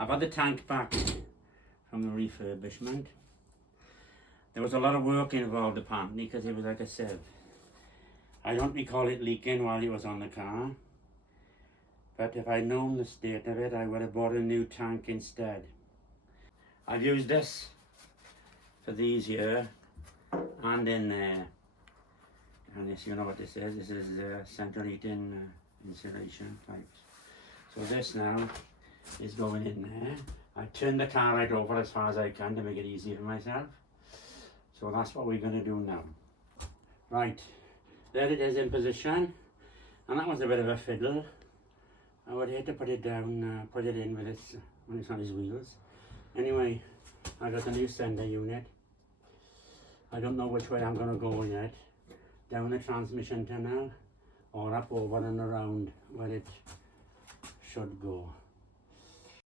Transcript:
I've had the tank back from the refurbishment. There was a lot of work involved apparently because it was like a sieve. I don't recall it leaking while it was on the car, but if I'd known the state of it, I would have bought a new tank instead. I've used this for these here and in there, and this, you know what this is. This is central heating insulation pipes. So this now is going in there. I turned the car right over as far as I can to make it easy for myself. So that's what we're going to do now. Right, there it is in position, and that was a bit of a fiddle. I would hate to put it down, put it in with its, when it's on his wheels. Anyway, I got the new sender unit. I don't know which way I'm going to go yet. Down the transmission tunnel or up over and around where it should go.